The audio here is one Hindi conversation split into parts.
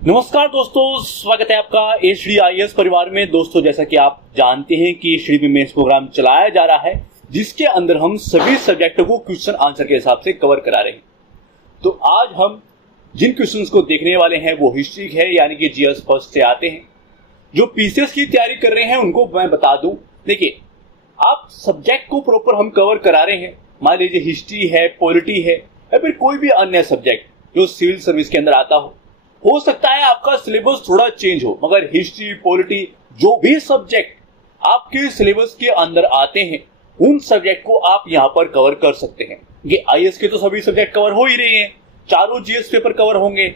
नमस्कार दोस्तों, स्वागत है आपका HDIS परिवार में। दोस्तों, जैसा कि आप जानते हैं कि HDB मेंस प्रोग्राम चलाया जा रहा है, जिसके अंदर हम सभी सब्जेक्टों को क्वेश्चन आंसर के हिसाब से कवर करा रहे हैं। तो आज हम जिन क्वेश्चंस को देखने वाले हैं वो हिस्ट्री है, यानी कि GS फर्स्ट से आते हैं। जो PCS की तैयारी कर रहे हैं उनको मैं बता दूं, देखिए आप सब्जेक्ट को प्रॉपर हम कवर करा रहे हैं। मान लीजिए हिस्ट्री है, पॉलिटी है, या फिर कोई भी अन्य सब्जेक्ट जो सिविल सर्विस के अंदर आता हो सकता है आपका सिलेबस थोड़ा चेंज हो, मगर हिस्ट्री, पॉलिटी, जो भी सब्जेक्ट आपके सिलेबस के अंदर आते हैं उन सब्जेक्ट को आप यहाँ पर कवर कर सकते हैं। ये IAS के तो सभी सब्जेक्ट कवर हो ही रहे हैं, चारों GS पेपर कवर होंगे।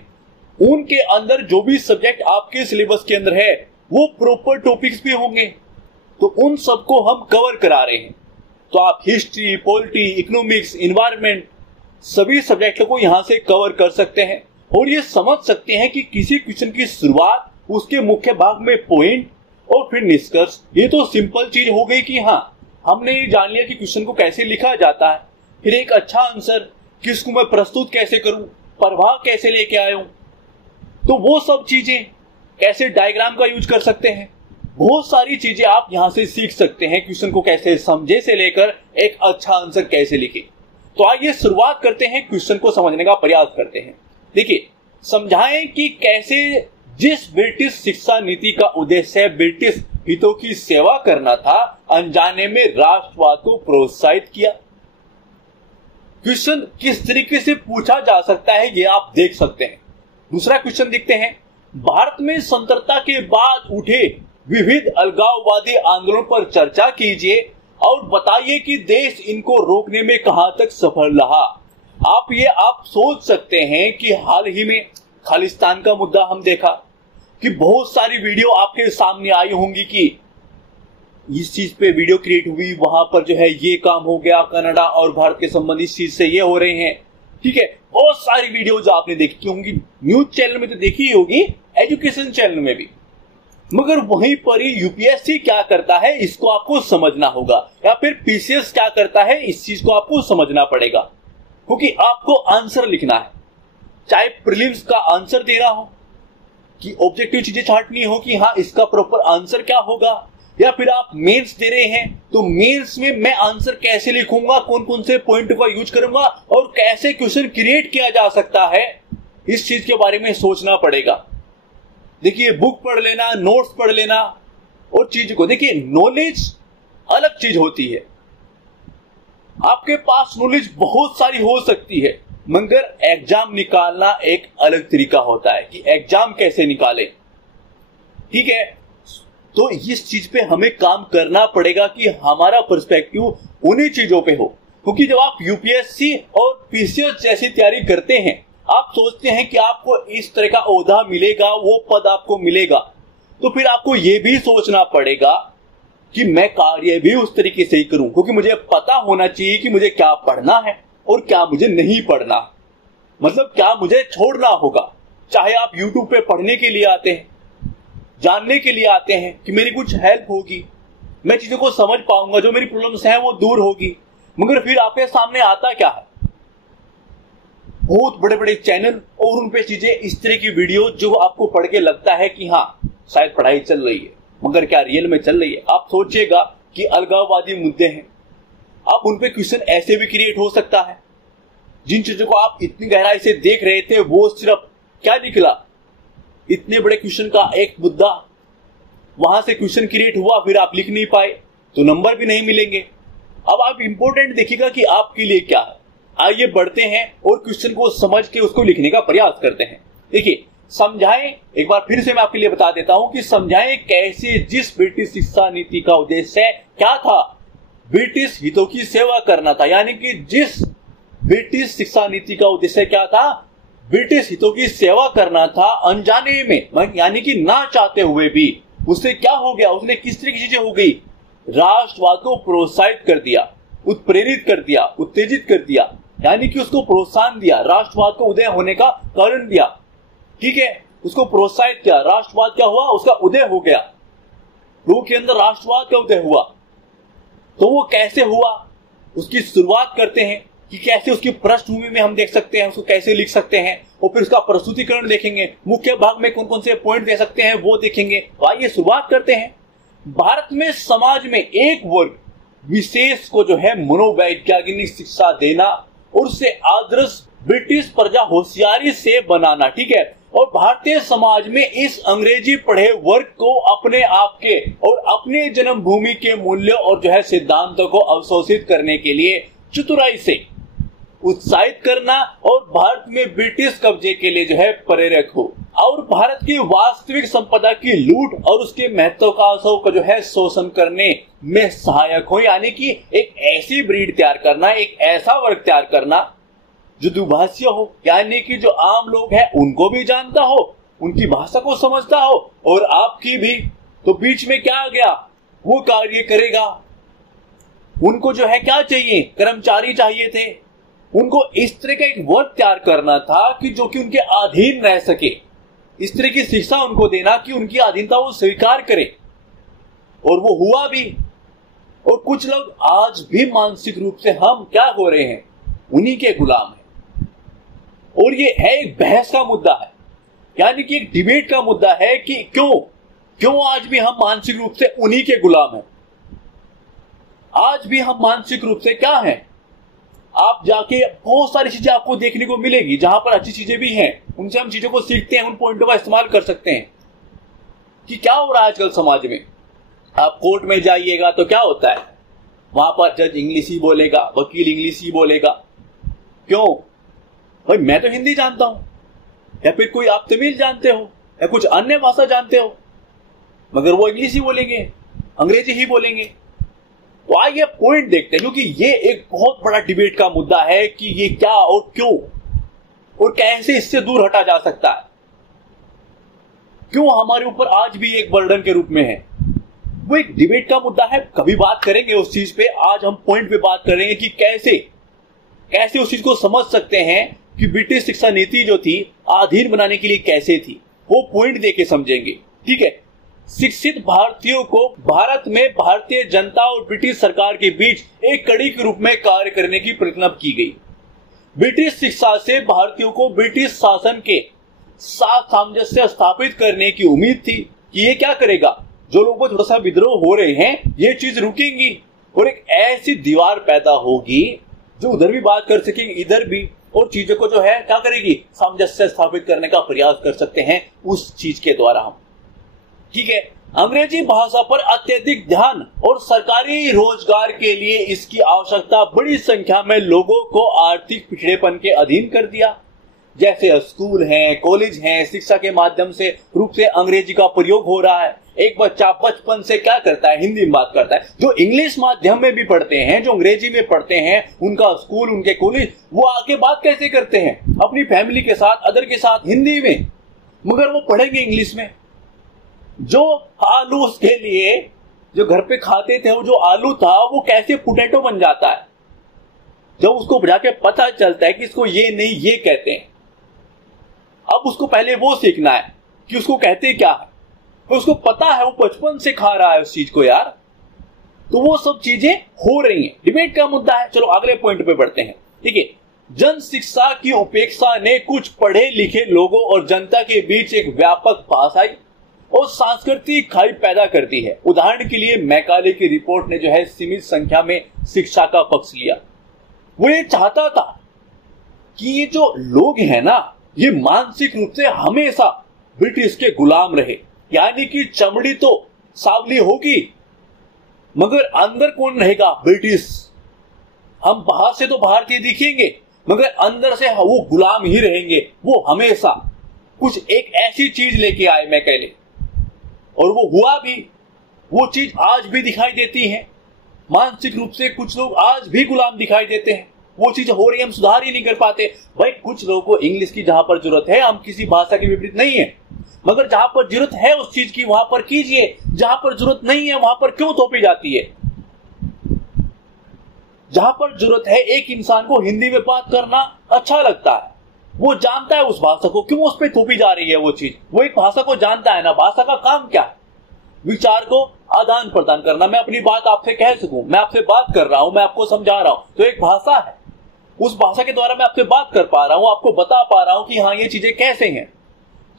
उनके अंदर जो भी सब्जेक्ट आपके सिलेबस के अंदर है वो प्रॉपर टॉपिक्स भी होंगे, तो उन सबको हम कवर करा रहे हैं। तो आप हिस्ट्री, पॉलिटी, इकोनॉमिक्स, इन्वायरमेंट सभी सब्जेक्टों को यहाँ से कवर कर सकते हैं और ये समझ सकते हैं कि किसी क्वेश्चन की शुरुआत, उसके मुख्य भाग में पॉइंट और फिर निष्कर्ष। ये तो सिंपल चीज हो गई कि हाँ, हमने ये जान लिया कि क्वेश्चन को कैसे लिखा जाता है, फिर एक अच्छा आंसर किसको मैं प्रस्तुत कैसे करूं, प्रवाह कैसे लेके आया हूं, तो वो सब चीजें, कैसे डायग्राम का यूज कर सकते हैं, बहुत सारी चीजें आप यहां से सीख सकते हैं। क्वेश्चन को कैसे समझे से लेकर एक अच्छा आंसर कैसे लिखे। तो आइए शुरुआत करते हैं, क्वेश्चन को समझने का प्रयास करते हैं। देखिए, समझाएं कि कैसे जिस ब्रिटिश शिक्षा नीति का उद्देश्य ब्रिटिश हितों की सेवा करना था, अनजाने में राष्ट्रवाद को प्रोत्साहित किया। क्वेश्चन किस तरीके से पूछा जा सकता है ये आप देख सकते हैं। दूसरा क्वेश्चन देखते हैं, भारत में स्वतंत्रता के बाद उठे विविध अलगाववादी आंदोलन पर चर्चा कीजिए और बताइए कि देश इनको रोकने में कहां तक सफल रहा। आप सोच सकते हैं कि हाल ही में खालिस्तान का मुद्दा हम देखा कि बहुत सारी वीडियो आपके सामने आई होंगी कि इस चीज पे वीडियो क्रिएट हुई, वहां पर जो है ये काम हो गया, कनाडा और भारत के संबंध इस चीज से ये हो रहे हैं। ठीक है, बहुत सारी वीडियोज आपने देखी होंगी, न्यूज चैनल में तो देखी ही होगी, एजुकेशन चैनल में भी। मगर वहीं पर ही UPSC क्या करता है इसको आपको समझना होगा, या फिर PCS क्या करता है इस चीज को आपको समझना पड़ेगा, क्योंकि आपको आंसर लिखना है। चाहे प्रीलिम्स का आंसर देना हो कि ऑब्जेक्टिव चीजें छांटनी हो कि हाँ इसका प्रॉपर आंसर क्या होगा, या फिर आप मेंस दे रहे हैं तो मेंस में मैं आंसर कैसे लिखूंगा, कौन कौन से पॉइंट का यूज करूंगा और कैसे क्वेश्चन क्रिएट किया जा सकता है, इस चीज के बारे में सोचना पड़ेगा। देखिए, बुक पढ़ लेना, नोट्स पढ़ लेना और चीज को देखिए, नॉलेज अलग चीज होती है। आपके पास नॉलेज बहुत सारी हो सकती है, मगर एग्जाम निकालना एक अलग तरीका होता है कि एग्जाम कैसे निकालें। ठीक है, तो इस चीज पे हमें काम करना पड़ेगा कि हमारा पर्सपेक्टिव उन्हीं चीजों पे हो, क्योंकि जब आप UPSC और PCS जैसी तैयारी करते हैं, आप सोचते हैं कि आपको इस तरह का ओहदा मिलेगा, वो पद आपको मिलेगा, तो फिर आपको ये भी सोचना पड़ेगा कि मैं कार्य भी उस तरीके से ही करूं, क्योंकि मुझे पता होना चाहिए कि मुझे क्या पढ़ना है और क्या मुझे नहीं पढ़ना, मतलब क्या मुझे छोड़ना होगा। चाहे आप YouTube पे पढ़ने के लिए आते हैं, जानने के लिए आते हैं कि मेरी कुछ हेल्प होगी, मैं चीजों को समझ पाऊंगा, जो मेरी प्रॉब्लम्स हैं वो दूर होगी, मगर फिर आपके सामने आता क्या है, बहुत बड़े बड़े चैनल और उन पे चीजें, इस तरह की वीडियो जो आपको पढ़ के लगता है कि हाँ शायद पढ़ाई चल रही है, मगर क्या रियल में चल रही है। आप सोचिएगा कि अलगाववादी मुद्दे हैं, आप उन पे क्वेश्चन ऐसे भी क्रिएट हो सकता है। जिन चीजों को आप इतनी गहराई से देख रहे थे वो सिर्फ क्या निकला, इतने बड़े क्वेश्चन का एक मुद्दा, वहां से क्वेश्चन क्रिएट हुआ, फिर आप लिख नहीं पाए तो नंबर भी नहीं मिलेंगे। अब आप इंपॉर्टेंट देखिएगा कि आपके लिए क्या है। आइए बढ़ते हैं और क्वेश्चन को समझ के उसको लिखने का प्रयास करते हैं। देखिए, समझाएं, एक बार फिर से मैं आपके लिए बता देता हूं कि समझाएं कैसे जिस ब्रिटिश शिक्षा नीति का उद्देश्य क्या था, ब्रिटिश हितों की सेवा करना था, यानी कि जिस ब्रिटिश शिक्षा नीति का उद्देश्य क्या था, ब्रिटिश हितों की सेवा करना था, अनजाने में यानी कि ना चाहते हुए भी उससे क्या हो गया, उसने किस तरह की चीजें हो गई, राष्ट्रवाद को प्रोत्साहित कर दिया, उत्प्रेरित कर दिया, उत्तेजित कर दिया, यानी कि उसको प्रोत्साहन दिया, राष्ट्रवाद को उदय होने का कारण दिया। ठीक है, उसको प्रोत्साहित किया, राष्ट्रवाद क्या हुआ, उसका उदय हो गया, लोगों के अंदर राष्ट्रवाद का उदय हुआ। तो वो कैसे हुआ, उसकी शुरुआत करते हैं कि कैसे उसकी पृष्ठभूमि में हम देख सकते हैं, उसको कैसे लिख सकते हैं, और फिर उसका प्रस्तुतिकरण देखेंगे, मुख्य भाग में कौन कौन से पॉइंट दे सकते हैं वो देखेंगे। तो आइए शुरुआत करते हैं। भारत में समाज में एक वर्ग विशेष को जो है मनोवैज्ञानिक शिक्षा देना और उसे आदर्श ब्रिटिश प्रजा होशियारी से बनाना, ठीक है। और भारतीय समाज में इस अंग्रेजी पढ़े वर्ग को अपने आप के और अपने जन्मभूमि के मूल्यों और जो है सिद्धांतों को अवशोषित करने के लिए चतुराई से उत्साहित करना और भारत में ब्रिटिश कब्जे के लिए जो है प्रेरक हो, और भारत की वास्तविक संपदा की लूट और उसके महत्वाकांक्षों का जो है शोषण करने में सहायक हो। यानी कि एक ऐसी ब्रीड तैयार करना, एक ऐसा वर्ग तैयार करना जो दुभाषी हो, यानी कि जो आम लोग हैं उनको भी जानता हो, उनकी भाषा को समझता हो, और आपकी भी। तो बीच में क्या आ गया, वो कार्य करेगा। उनको जो है क्या चाहिए, कर्मचारी चाहिए थे। उनको इस तरह का एक वर्ग तैयार करना था कि जो कि उनके अधीन रह सके। इस तरह की शिक्षा उनको देना कि उनकी अधीनता वो स्वीकार करे, और वो हुआ भी। और कुछ लोग आज भी मानसिक रूप से हम क्या हो रहे हैं, उन्हीं के गुलाम हैं। और ये है एक बहस का मुद्दा है, यानी कि एक डिबेट का मुद्दा है कि क्यों आज भी हम मानसिक रूप से उन्हीं के गुलाम हैं। आज भी हम मानसिक रूप से क्या हैं, आप जाके बहुत सारी चीजें आपको देखने को मिलेगी जहां पर अच्छी चीजें भी हैं, उनसे हम चीजों को सीखते हैं, उन पॉइंटों का इस्तेमाल कर सकते हैं कि क्या हो रहा है आजकल समाज में। आप कोर्ट में जाइएगा तो क्या होता है, वहां पर जज इंग्लिश ही बोलेगा, वकील इंग्लिश ही बोलेगा। क्यों भाई, मैं तो हिंदी जानता हूं, या फिर कोई आप तमिल जानते हो या कुछ अन्य भाषा जानते हो, मगर वो इंग्लिश ही बोलेंगे, अंग्रेजी ही बोलेंगे। तो आइए पॉइंट देखते हैं, क्योंकि ये एक बहुत बड़ा डिबेट का मुद्दा है कि ये क्या और क्यों और कैसे इससे दूर हटा जा सकता है। क्यों हमारे ऊपर आज भी एक बर्डन के रूप में है, वो एक डिबेट का मुद्दा है। कभी बात करेंगे उस चीज पे, आज हम पॉइंट पे बात करेंगे कि कैसे उस चीज को समझ सकते हैं कि ब्रिटिश शिक्षा नीति जो थी अधीन बनाने के लिए कैसे थी, वो पॉइंट देके समझेंगे, ठीक है। शिक्षित भारतीयों को भारत में भारतीय जनता और ब्रिटिश सरकार के बीच एक कड़ी के रूप में कार्य करने की प्रतिज्ञा की गई। ब्रिटिश शिक्षा से भारतीयों को ब्रिटिश शासन के साथ सामंजस्य स्थापित करने की उम्मीद थी कि ये क्या करेगा, जो लोग थोड़ा सा विद्रोह हो रहे हैं ये चीज रुकेंगी और एक ऐसी दीवार पैदा होगी जो उधर भी बात कर सकेंगे इधर भी, और चीजों को जो है क्या करेगी, सामंजस्य स्थापित करने का प्रयास कर सकते हैं उस चीज के द्वारा हम, ठीक है। अंग्रेजी भाषा पर अत्यधिक ध्यान और सरकारी रोजगार के लिए इसकी आवश्यकता बड़ी संख्या में लोगों को आर्थिक पिछड़ेपन के अधीन कर दिया। जैसे स्कूल हैं, कॉलेज हैं, शिक्षा के माध्यम से रूप से अंग्रेजी का प्रयोग हो रहा है। एक बच्चा बचपन से क्या करता है, हिंदी में बात करता है। जो इंग्लिश माध्यम में भी पढ़ते हैं, जो अंग्रेजी में पढ़ते हैं, उनका स्कूल, उनके कॉलेज, वो आके बात कैसे करते हैं अपनी फैमिली के साथ, अदर के साथ हिंदी में, मगर वो पढ़ेंगे इंग्लिश में। जो आलू उसके लिए जो घर पे खाते थे, वो जो आलू था वो कैसे पोटैटो बन जाता है, जब उसको जाके पता चलता है कि इसको ये नहीं ये कहते हैं। अब उसको पहले वो सीखना है कि उसको कहते क्या है, तो उसको पता है, वो बचपन से खा रहा है उस चीज को यार। तो वो सब चीजें हो रही हैं, डिबेट का मुद्दा है। चलो अगले पॉइंट पे बढ़ते हैं, ठीक है। जन शिक्षा की उपेक्षा ने कुछ पढ़े लिखे लोगों और जनता के बीच एक व्यापक भाषाई और सांस्कृतिक खाई पैदा करती है। उदाहरण के लिए मैकाले की रिपोर्ट ने जो है सीमित संख्या में शिक्षा का पक्ष लिया। वो ये चाहता था कि ये जो लोग हैं ना, ये मानसिक रूप से हमेशा ब्रिटिश के गुलाम रहे, यानी कि चमड़ी तो सावली होगी मगर अंदर कौन रहेगा, ब्रिटिश। हम बाहर से तो भारतीय दिखेंगे मगर अंदर से वो गुलाम ही रहेंगे। वो हमेशा कुछ एक ऐसी चीज लेके आए मैकाले, और वो हुआ भी। वो चीज आज भी दिखाई देती है, मानसिक रूप से कुछ लोग आज भी गुलाम दिखाई देते हैं। वो चीज हो रही है, हम सुधार ही नहीं कर पाते। भाई कुछ लोगों को इंग्लिश की जहां पर जरूरत है, हम किसी भाषा के विपरीत नहीं है, मगर जहां पर जरूरत है उस चीज की वहां पर कीजिए, जहां पर जरूरत नहीं है वहां पर क्यों थोपी जाती है। जहां पर जरूरत है एक इंसान को हिंदी में बात करना अच्छा लगता है, वो जानता है उस भाषा को, क्यों उस पर थोपी जा रही है वो चीज। वो एक भाषा को जानता है ना, भाषा का काम क्या है, विचार को आदान प्रदान करना। मैं अपनी बात आपसे कह सकूं, मैं आपसे बात कर रहा हूं, मैं आपको समझा रहा हूं, तो एक भाषा है। उस भाषा के द्वारा मैं आपसे बात कर पा रहा हूं, आपको बता पा रहा हूं कि हाँ ये चीजें कैसे हैं,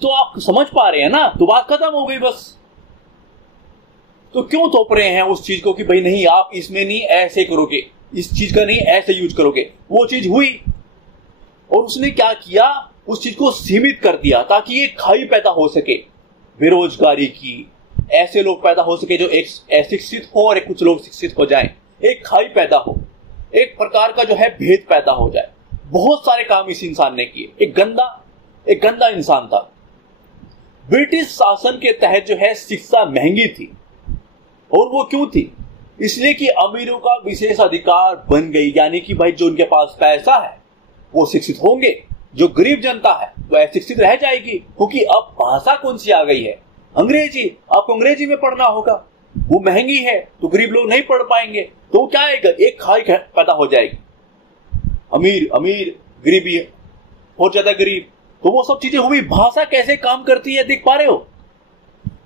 तो आप समझ पा रहे हैं ना, तो बात खत्म हो गई बस। तो क्यों थोप रहे हैं उस चीज को कि भाई नहीं आप इसमें नहीं ऐसे करोगे, इस चीज का नहीं ऐसे यूज करोगे। वो चीज हुई और उसने क्या किया, उस चीज को सीमित कर दिया ताकि ये खाई पैदा हो सके बेरोजगारी की, ऐसे लोग पैदा हो सके जो एक अशिक्षित हो और कुछ लोग शिक्षित हो जाएं, एक खाई पैदा हो, एक प्रकार का जो है भेद पैदा हो जाए। बहुत सारे काम इस इंसान ने किए। एक गंदा इंसान था। ब्रिटिश शासन के तहत जो है शिक्षा महंगी थी। और वो क्यों थी? इसलिए कि अमीरों का विशेष अधिकार बन गई, यानी कि भाई जो उनके पास पैसा है वो शिक्षित होंगे, जो गरीब जनता है वो अशिक्षित रह जाएगी, क्योंकि अब भाषा कौन सी आ गई है, अंग्रेजी। आपको अंग्रेजी में पढ़ना होगा, वो महंगी है तो गरीब लोग नहीं पढ़ पाएंगे, तो क्या आएगा, एक खाई पैदा हो जाएगी, अमीर गरीबी और ज्यादा गरीब। तो वो सब चीजें हुई। भाषा कैसे काम करती है देख पा रहे हो।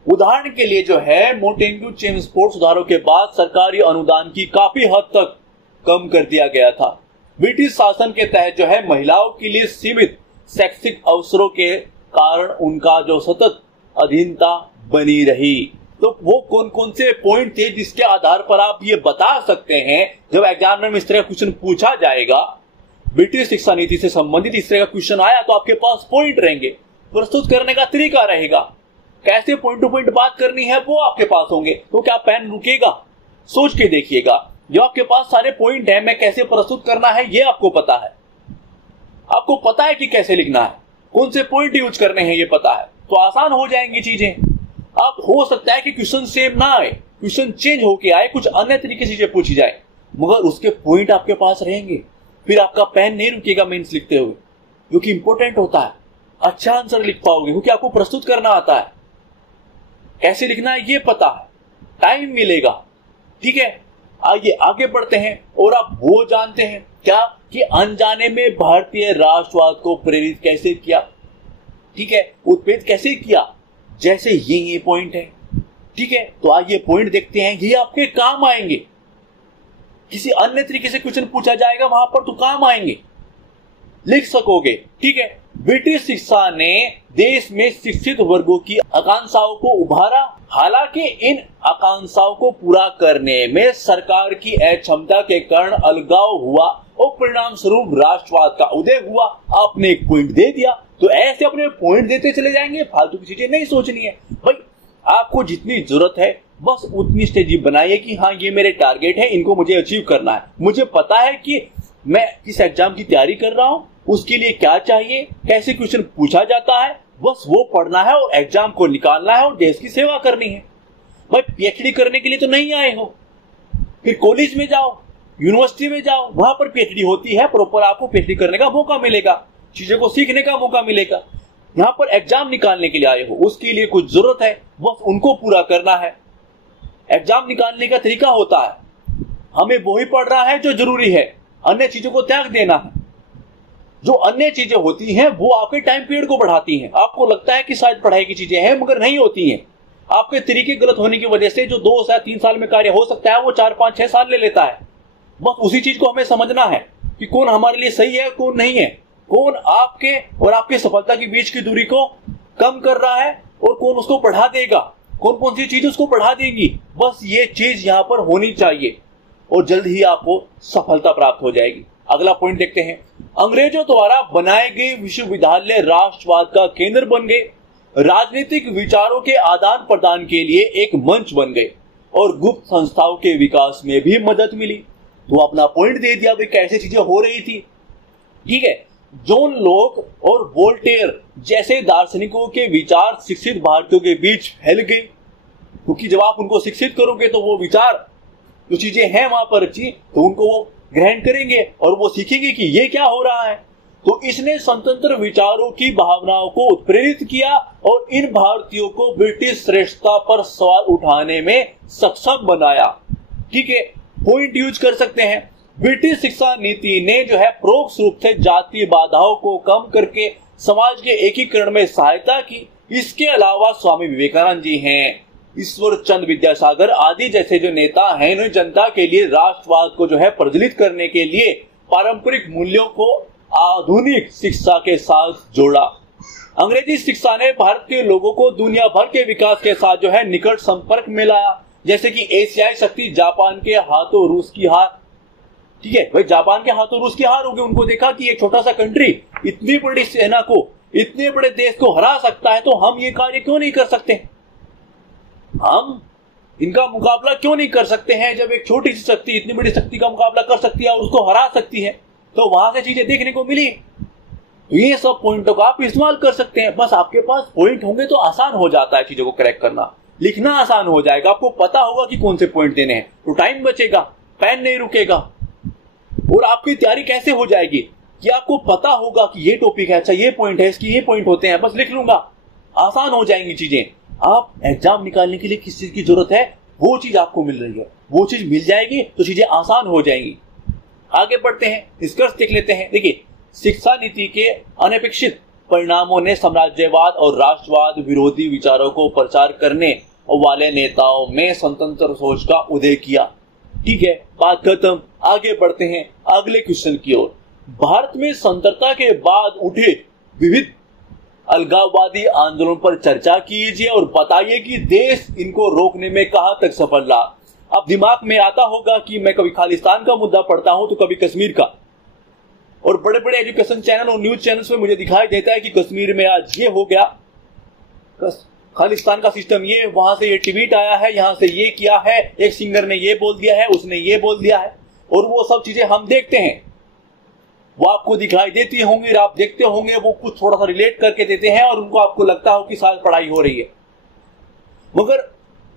उदाहरण के लिए जो है मोंटेग्यू चेम्सफोर्ड सुधारों के बाद सरकारी अनुदान की काफी हद तक कम कर दिया गया था। ब्रिटिश शासन के तहत जो है महिलाओं के लिए सीमित शैक्षिक अवसरों के कारण उनका जो सतत अधीनता बनी रही। तो वो कौन कौन से पॉइंट थे जिसके आधार पर आप ये बता सकते हैं, जब एग्जाम में इस तरह का क्वेश्चन पूछा जाएगा, ब्रिटिश शिक्षा नीति से संबंधित इस तरह का क्वेश्चन आया तो आपके पास पॉइंट रहेंगे, प्रस्तुत करने का तरीका रहेगा, कैसे पॉइंट टू पॉइंट बात करनी है वो आपके पास होंगे। तो क्या पेन रुकेगा? सोच के देखिएगा, जो आपके पास सारे पॉइंट है, मैं कैसे प्रस्तुत करना है ये आपको पता है, आपको पता है कि कैसे लिखना है, कौन से पॉइंट यूज करने हैं ये पता है, तो आसान हो जाएंगी चीजें। अब हो सकता है कि क्वेश्चन सेम ना आए, क्वेश्चन चेंज होके आए, कुछ अन्य तरीके से चीजें पूछी जाए, मगर उसके पॉइंट आपके पास रहेंगे, फिर आपका पेन नहीं रुकेगा मेंस लिखते हुए, जो कि इंपॉर्टेंट होता है। अच्छा आंसर लिख पाओगे क्योंकि आपको प्रस्तुत करना आता है, कैसे लिखना है ये पता है, टाइम मिलेगा। ठीक है, आइए आगे बढ़ते हैं। और आप वो जानते हैं क्या कि अनजाने में भारतीय राष्ट्रवाद को प्रेरित कैसे किया, ठीक है, उत्प्रेरित कैसे किया, जैसे ये पॉइंट है। ठीक है, तो आइए पॉइंट देखते हैं, ये आपके काम आएंगे। किसी अन्य तरीके से क्वेश्चन पूछा जाएगा वहां पर तो काम आएंगे, लिख सकोगे। ठीक है, ब्रिटिश शिक्षा ने देश में शिक्षित वर्गों की आकांक्षाओं को उभारा। हालांकि इन आकांक्षाओं को पूरा करने में सरकार की अक्षमता के कारण अलगाव हुआ और परिणाम स्वरूप राष्ट्रवाद का उदय हुआ। आपने एक पॉइंट दे दिया तो ऐसे अपने पॉइंट देते चले जाएंगे, फालतू की चीजें नहीं सोचनी है भाई। आपको जितनी जरूरत है बस उतनी स्ट्रेटजी बनाइए कि हाँ ये मेरे टारगेट है, इनको मुझे अचीव करना है, मुझे पता है कि मैं किस एग्जाम की तैयारी कर रहा हूं, उसके लिए क्या चाहिए, कैसे क्वेश्चन पूछा जाता है, बस वो पढ़ना है और एग्जाम को निकालना है और देश की सेवा करनी है। भाई पीएचडी करने के लिए तो नहीं आए हो, फिर कॉलेज में जाओ, यूनिवर्सिटी में जाओ, वहां पर पीएचडी होती है, प्रॉपर आपको पीएचडी करने का मौका मिलेगा, चीजों को सीखने का मौका मिलेगा। यहाँ पर एग्जाम निकालने के लिए आए हो, उसके लिए कुछ जरूरत है, बस उनको पूरा करना है। एग्जाम निकालने का तरीका होता है, हमें वो ही पढ़ रहा है जो जरूरी है, अन्य चीजों को त्याग देना है। जो अन्य चीजें होती हैं वो आपके टाइम पीरियड को बढ़ाती हैं। आपको लगता है कि शायद पढ़ाई की चीजें हैं, मगर नहीं होती हैं। आपके तरीके गलत होने की वजह से जो 2 से 3 साल में कार्य हो सकता है वो 4, 5, 6 साल ले लेता है। बस उसी चीज को हमें समझना है कि कौन हमारे लिए सही है, कौन नहीं है, कौन आपके और आपकी सफलता के बीच की दूरी को कम कर रहा है और कौन उसको बढ़ा देगा, कौन कौन सी चीज उसको बढ़ा देंगी। बस ये चीज यहाँ पर होनी चाहिए और जल्द ही आपको सफलता प्राप्त हो जाएगी। अगला पॉइंट देखते हैं। अंग्रेजों द्वारा बनाए गए विश्वविद्यालय राष्ट्रवाद का केंद्र बन गए, राजनीतिक विचारों के आदान प्रदान के लिए एक मंच बन गए और गुप्त संस्थाओं के विकास में भी मदद मिली। तो अपना पॉइंट दे दिया, कैसे चीजें हो रही थी। ठीक है, जॉन लॉक और वोल्टेयर जैसे दार्शनिकों के विचार शिक्षित भारतीयों के बीच फैल गए, क्योंकि जब आप उनको शिक्षित करोगे तो वो विचार जो चीजें हैं वहां पर अच्छी, तो उनको वो ग्रहण करेंगे और वो सीखेंगे कि ये क्या हो रहा है। तो इसने स्वतंत्र विचारों की भावनाओं को उत्प्रेरित किया और इन भारतीयों को ब्रिटिश श्रेष्ठता पर सवाल उठाने में सक्षम बनाया। ठीक है, पॉइंट यूज कर सकते हैं। ब्रिटिश शिक्षा नीति ने जो है परोक्ष रूप से जातीय बाधाओं को कम करके समाज के एकीकरण में सहायता की। इसके अलावा स्वामी विवेकानंद जी हैं, ईश्वर चंद्र विद्यासागर आदि जैसे जो नेता हैं, इन्होंने जनता के लिए राष्ट्रवाद को जो है प्रज्वलित करने के लिए पारंपरिक मूल्यों को आधुनिक शिक्षा के साथ जोड़ा। अंग्रेजी शिक्षा ने भारत के लोगों को दुनिया भर के विकास के साथ जो है निकट संपर्क में लाया, जैसे कि एशियाई शक्ति जापान के हाथों रूस की हार। ठीक है भाई, जापान के हाथों रूस की हार हो गई। उनको देखा कि एक छोटा सा कंट्री इतनी बड़ी सेना को, इतने बड़े देश को हरा सकता है, तो हम ये कार्य क्यों नहीं कर सकते, हम इनका मुकाबला क्यों नहीं कर सकते हैं। जब एक छोटी सी शक्ति इतनी बड़ी शक्ति का मुकाबला कर सकती है और उसको हरा सकती है, तो वहां से चीजें देखने को मिली। तो ये सब पॉइंटों का आप इस्तेमाल कर सकते हैं। बस आपके पास पॉइंट होंगे तो आसान हो जाता है चीजों को क्रैक करना, लिखना आसान हो जाएगा। आपको पता होगा कि कौन से पॉइंट देने हैं, तो टाइम बचेगा, पेन नहीं रुकेगा। और आपकी तैयारी कैसे हो जाएगी कि आपको पता होगा कि ये टॉपिक है, अच्छा ये पॉइंट है, इसकी ये पॉइंट होते हैं, बस लिख लूंगा, आसान हो जाएंगी चीजें। आप एग्जाम निकालने के लिए किस चीज की जरूरत है, वो चीज आपको मिल रही है, वो चीज मिल जाएगी तो चीजें आसान हो जाएंगी। आगे बढ़ते हैं, निष्कर्ष देख लेते हैं। देखिए, शिक्षा नीति के अनपेक्षित परिणामों ने साम्राज्यवाद और राष्ट्रवाद विरोधी विचारों को प्रचार करने वाले नेताओं में स्वतंत्र सोच का उदय किया। ठीक है, बात खत्म। आगे बढ़ते हैं अगले क्वेश्चन की ओर। भारत में स्वतंत्रता के बाद उठे विविध अलगाववादी आंदोलन पर चर्चा कीजिए और बताइए कि देश इनको रोकने में कहां तक सफल रहा। अब दिमाग में आता होगा कि मैं कभी खालिस्तान का मुद्दा पढ़ता हूं तो कभी कश्मीर का, और बड़े बड़े एजुकेशन चैनल और न्यूज चैनल्स में मुझे दिखाई देता है कि कश्मीर में आज ये हो गया, खालिस्तान का सिस्टम ये, वहां से ये ट्वीट आया है, यहां से ये किया है, एक सिंगर ने ये बोल दिया है, उसने ये बोल दिया है, और वो सब चीजें हम देखते हैं, वो आपको दिखाई देती होंगी, आप देखते होंगे, वो कुछ थोड़ा सा रिलेट करके देते हैं और उनको आपको लगता हो कि शायद पढ़ाई हो रही है। मगर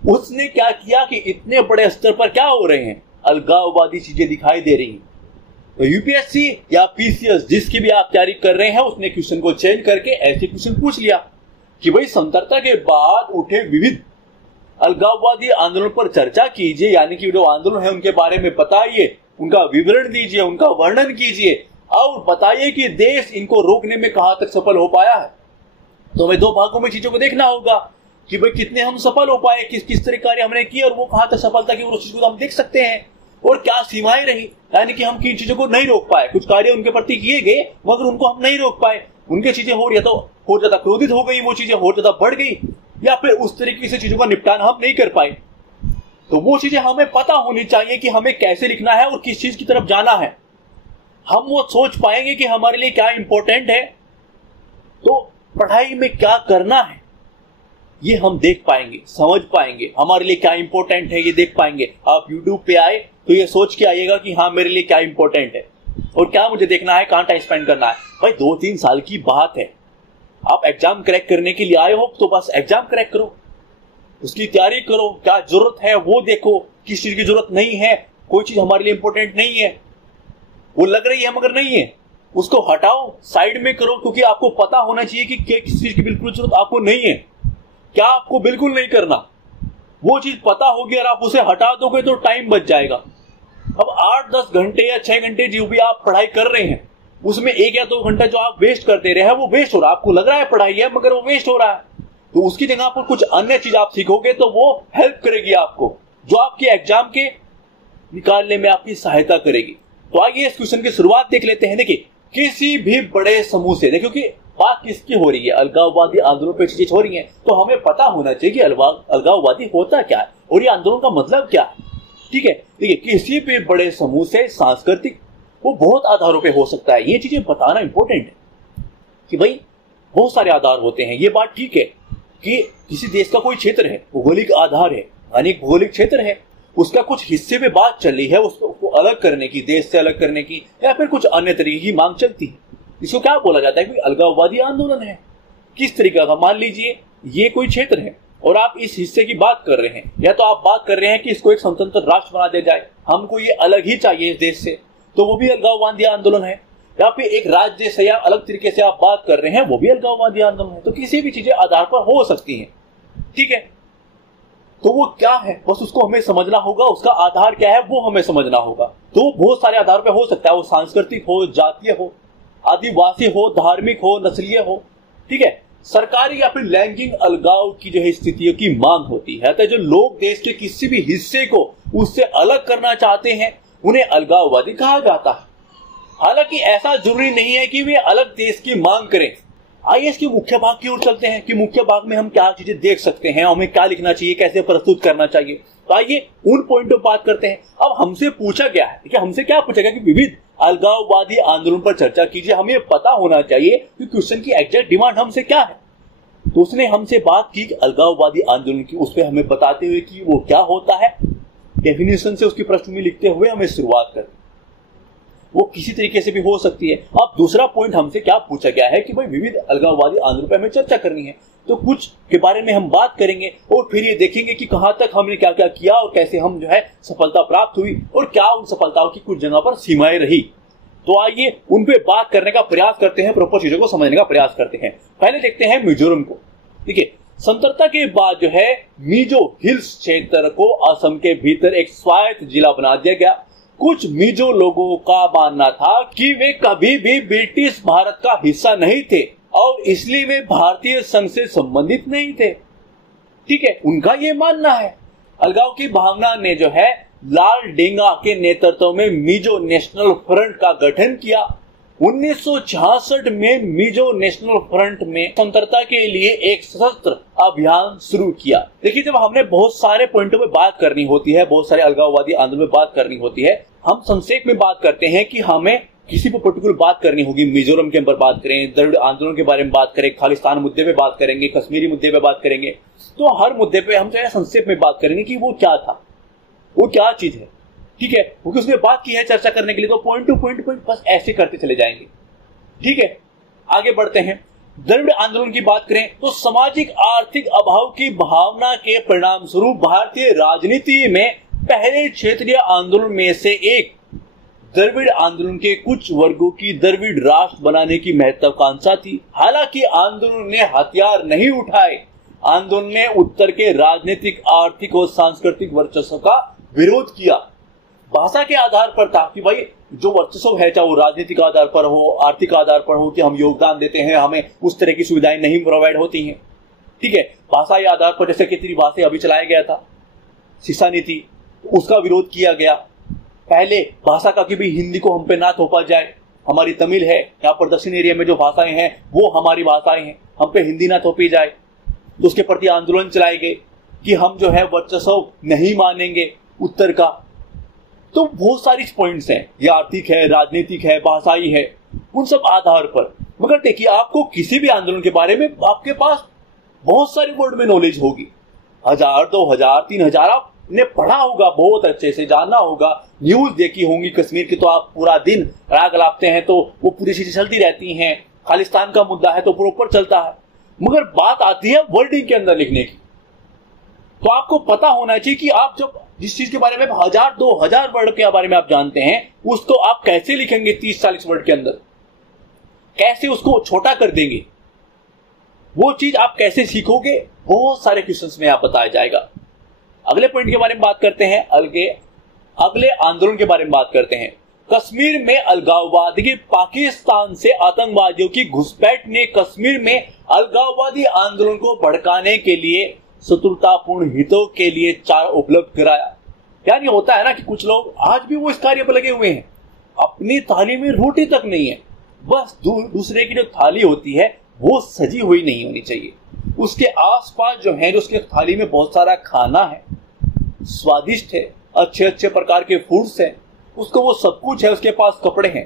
उसने क्या किया कि इतने बड़े स्तर पर क्या हो रहे हैं, अलगाववादी चीजें दिखाई दे रही हैं। तो यूपीएससी या पीसीएस जिसकी भी आप तैयारी कर रहे हैं, उसने क्वेश्चन को चेंज करके ऐसे क्वेश्चन पूछ लिया कि भाई स्वतंत्रता के बाद उठे विविध अलगाववादी आंदोलन पर चर्चा कीजिए, यानी कि जो आंदोलन है उनके बारे में बताइए, उनका विवरण दीजिए, उनका वर्णन कीजिए और बताइए कि देश इनको रोकने में कहां तक सफल हो पाया है। तो हमें दो भागों में चीजों को देखना होगा कि भाई कितने हम सफल हो पाए, किस किस तरह कार्य हमने किए और वो कहां तक सफलता की, उस चीज को हम देख सकते हैं। और क्या सीमाएं रही, यानी कि हम किन चीजों को नहीं रोक पाए, कुछ कार्य उनके प्रति किए गए मगर उनको हम नहीं रोक पाए, उनकी चीजें हो रही है तो और ज्यादा क्रोधित हो गई, वो चीजें और ज्यादा बढ़ गई, या फिर उस तरीके से चीजों का निपटान हम नहीं कर पाए। तो वो चीजें हमें पता होनी चाहिए कि हमें कैसे लिखना है और किस चीज की तरफ जाना है। हम वो सोच पाएंगे कि हमारे लिए क्या इंपॉर्टेंट है, तो पढ़ाई में क्या करना है ये हम देख पाएंगे, समझ पाएंगे, हमारे लिए क्या इंपॉर्टेंट है ये देख पाएंगे। आप यूट्यूब पे आए तो ये सोच के आइएगा कि हाँ मेरे लिए क्या इंपॉर्टेंट है और क्या मुझे देखना है, कहां टाइम स्पेंड करना है। भाई 2-3 साल की बात है, आप एग्जाम क्रैक करने के लिए आए हो तो बस एग्जाम क्रैक करो, उसकी तैयारी करो, क्या जरूरत है वो देखो, किस चीज की जरूरत नहीं है, कोई चीज हमारे लिए इंपॉर्टेंट नहीं है, वो लग रही है मगर नहीं है, उसको हटाओ, साइड में करो, क्योंकि आपको पता होना चाहिए कि किस चीज की बिल्कुल जरूरत आपको नहीं है, क्या आपको बिल्कुल नहीं करना। वो चीज पता होगी और आप उसे हटा दोगे तो टाइम बच जाएगा। अब 8-10 घंटे या 6 घंटे जो भी आप पढ़ाई कर रहे हैं, उसमें 1 या 2 घंटा जो आप वेस्ट कर दे रहे हैं वो वेस्ट हो रहा है। आपको लग रहा है पढ़ाई है मगर वो वेस्ट हो रहा है, तो उसकी जगह पर कुछ अन्य चीज आप सीखोगे तो वो हेल्प करेगी आपको, जो आपके एग्जाम के निकालने में आपकी सहायता करेगी। तो आइए इस क्वेश्चन की शुरुआत देख लेते हैं। देखिए, किसी भी बड़े समूह से, देखो कि बात किसकी हो रही है, अलगाववादी आंदोलन पे चीजें हो रही हैं, तो हमें पता होना चाहिए कि अलगाववादी होता क्या है और ये आंदोलन का मतलब क्या है। ठीक है, देखिए किसी भी बड़े समूह से सांस्कृतिक वो बहुत आधारों पे हो सकता है, ये चीजें बताना इंपॉर्टेंट है कि भाई बहुत सारे आधार होते हैं। ये बात ठीक है कि किसी देश का कोई क्षेत्र है, भौगोलिक आधार है, यानी भौगोलिक क्षेत्र है, उसका कुछ हिस्से में बात चल रही है उसको अलग करने की, देश से अलग करने की, या फिर कुछ अन्य तरीके की मांग चलती है, इसको क्या बोला जाता है कि अलगाववादी आंदोलन है। किस तरीके का, मान लीजिए ये कोई क्षेत्र है और आप इस हिस्से की बात कर रहे हैं, या तो आप बात कर रहे हैं कि इसको एक स्वतंत्र राष्ट्र बना दिया जाए, हमको ये अलग ही चाहिए इस देश से, तो वो भी अलगाववादी आंदोलन है। या फिर एक राज्य से या अलग तरीके से आप बात कर रहे हैं, वो भी अलगाववादी आंदोलन है। तो किसी भी चीजें आधार पर हो सकती हैं। ठीक है, तो वो क्या है बस उसको हमें समझना होगा, उसका आधार क्या है वो हमें समझना होगा। तो बहुत सारे आधार पर हो सकता है, वो सांस्कृतिक हो, जातीय हो, आदिवासी हो, धार्मिक हो, नस्लीय हो। ठीक है, सरकारी या फिर लैंगिक अलगाव की जो है स्थितियों की मांग होती है, तो जो लोग देश के किसी भी हिस्से को उससे अलग करना चाहते हैं उन्हें अलगाववादी कहा जाता है। हालांकि ऐसा जरूरी नहीं है कि वे अलग देश की मांग करें। आइए इसके मुख्य भाग की ओर चलते हैं कि मुख्य भाग में हम क्या चीजें देख सकते हैं, हमें क्या लिखना चाहिए, कैसे प्रस्तुत करना चाहिए। तो आइए उन पॉइंट पर बात करते हैं। अब हमसे पूछा गया है, देखिए हमसे क्या पूछा गया कि विविध अलगाववादी आंदोलन पर चर्चा कीजिए। हमें पता होना चाहिए कि क्वेश्चन की एग्जैक्ट डिमांड हमसे क्या है। तो उसने हमसे बात की अलगाववादी आंदोलन की, उस पर हमें बताते हुए कि वो क्या होता है, डेफिनेशन से उसकी पृष्ठभूमि लिखते हुए हमें शुरुआत करते। वो किसी तरीके से भी हो सकती है। अब दूसरा पॉइंट हमसे क्या पूछा गया है कि भाई विविध अलगाववादी आंदोलन पर हमें चर्चा करनी है, तो कुछ के बारे में हम बात करेंगे और फिर ये देखेंगे कि कहां तक हमने क्या क्या किया और कैसे हम जो है सफलता प्राप्त हुई और क्या उन सफलताओं की कुछ जगह पर सीमाएं रही। तो आइए उन पे बात करने का प्रयास करते हैं, प्रॉपर चीजों को समझने का प्रयास करते हैं। पहले देखते हैं मिजोरम को। देखिए स्वतंत्रता के बाद जो है मिजो हिल्स क्षेत्र को असम के भीतर एक स्वायत्त जिला बना दिया गया। कुछ मिजो लोगों का मानना था कि वे कभी भी ब्रिटिश भारत का हिस्सा नहीं थे और इसलिए वे भारतीय संघ से संबंधित नहीं थे। ठीक है, उनका ये मानना है। अलगाव की भावना ने जो है लाल डेंगा के नेतृत्व में मिजो नेशनल फ्रंट का गठन किया। 1966 में मिजो नेशनल फ्रंट में स्वतंत्रता के लिए एक सशस्त्र अभियान शुरू किया। देखिए जब हमने बहुत सारे पॉइंटों पे बात करनी होती है, बहुत सारे अलगाववादी आंदोलन पे बात करनी होती है, हम संक्षेप में बात करते हैं कि हमें किसी पर पर्टिकुलर बात करनी होगी। मिजोरम के ऊपर बात करें, द्रविड़ आंदोलन के बारे में बात करें, खालिस्तान मुद्दे पे बात करेंगे, कश्मीरी मुद्दे पे बात करेंगे, तो हर मुद्दे पे हम जो है संक्षेप में बात करेंगे कि वो क्या था, वो क्या चीज है। ठीक है, क्योंकि उसने बात की है चर्चा करने के लिए, तो पॉइंट टू पॉइंट बस ऐसे करते चले जाएंगे। ठीक है, आगे बढ़ते हैं। द्रविड़ आंदोलन की बात करें तो सामाजिक आर्थिक अभाव की भावना के परिणाम स्वरूप भारतीय राजनीति में पहले क्षेत्रीय आंदोलन में से एक द्रविड़ आंदोलन के कुछ वर्गों की द्रविड़ राष्ट्र बनाने की महत्वाकांक्षा थी। हालांकि आंदोलन ने हथियार नहीं उठाए। आंदोलन ने उत्तर के राजनीतिक, आर्थिक और सांस्कृतिक वर्चस्व का विरोध किया। भाषा के आधार पर था कि भाई जो वर्चस्व है, चाहे वो राजनीतिक आधार पर हो, आर्थिक आधार पर हो, कि हम योगदान देते हैं, हमें उस तरह की सुविधाएं नहीं प्रोवाइड होती हैं। ठीक है, भाषाई आधार पर जैसे कि त्रिभाषा अभी चलाया गया था, शिक्षा नीति, उसका विरोध किया गया। पहले भाषा का कि भी हिंदी को हम पे ना थोपा जाए, हमारी तमिल है, यहाँ पर दक्षिण एरिया में जो भाषाएं हैं वो हमारी भाषाएं हैं, हम पे हिंदी ना थोपी जाए। तो उसके प्रति आंदोलन चलाए गए कि हम जो है वर्चस्व नहीं मानेंगे उत्तर का। तो बहुत सारी पॉइंट्स हैं, ये आर्थिक है, राजनीतिक है, भाषाई है, उन सब आधार पर। मगर देखिए आपको किसी भी आंदोलन के बारे में आपके पास बहुत सारी वर्ड में नॉलेज होगी, 1000, 2000, 3000 आपने पढ़ा होगा, बहुत अच्छे से जाना होगा, न्यूज देखी होंगी कश्मीर की, तो आप पूरा दिन राग लापते हैं तो वो पूरी चीजें चलती रहती हैं। खालिस्तान का मुद्दा है तो प्रॉपर चलता है। मगर बात आती है वर्डिंग के अंदर लिखने की, तो आपको पता होना चाहिए कि आप जब जिस चीज के बारे में 1000, 2000 वर्ड के बारे में आप जानते हैं, उसको आप कैसे लिखेंगे 30-40 वर्ड के अंदर, कैसे उसको छोटा कर देंगे, वो चीज आप कैसे सीखोगे, बहुत सारे क्वेश्चंस में आप बताया जाएगा। अगले पॉइंट के बारे में बात करते हैं, अगले आंदोलन के बारे में बात करते हैं। कश्मीर में अलगाववादी की पाकिस्तान से आतंकवादियों की घुसपैठ ने कश्मीर में अलगाववादी आंदोलन को भड़काने के लिए शत्रुतापूर्ण हितों के लिए चारा उपलब्ध कराया। यानी होता है ना कि कुछ लोग आज भी वो इस कार्य पर लगे हुए हैं, अपनी थाली में रोटी तक नहीं है, बस दूसरे की जो थाली होती है वो सजी हुई नहीं होनी चाहिए, उसके आसपास जो है, जो उसके थाली में बहुत सारा खाना है, स्वादिष्ट है, अच्छे अच्छे प्रकार के फूड्स हैं, उसको वो सब कुछ है, उसके पास कपड़े हैं,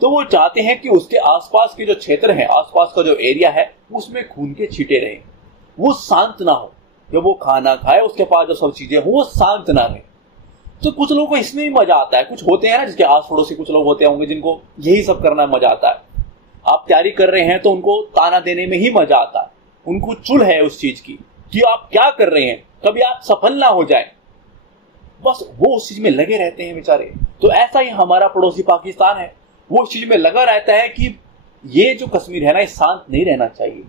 तो वो चाहते हैं कि उसके आसपास के जो क्षेत्र है, आसपास का जो एरिया है, उसमें खून के छींटे रहे, वो शांत ना हो। जब वो खाना खाए उसके पास जो सब चीजें हो वो शांत ना रहे। तो कुछ लोगों को इसमें भी मजा आता है। कुछ होते हैं ना जिसके आस पड़ोसी कुछ लोग होते होंगे जिनको यही सब करना मजा आता है। आप तैयारी कर रहे हैं तो उनको ताना देने में ही मजा आता है, उनको चुल है उस चीज की कि आप क्या कर रहे हैं, कभी आप सफल ना हो जाए, बस वो उस चीज में लगे रहते हैं बेचारे। तो ऐसा ही हमारा पड़ोसी पाकिस्तान है, वो उस चीज में लगा रहता है कि ये जो कश्मीर है ना, ये शांत नहीं रहना चाहिए।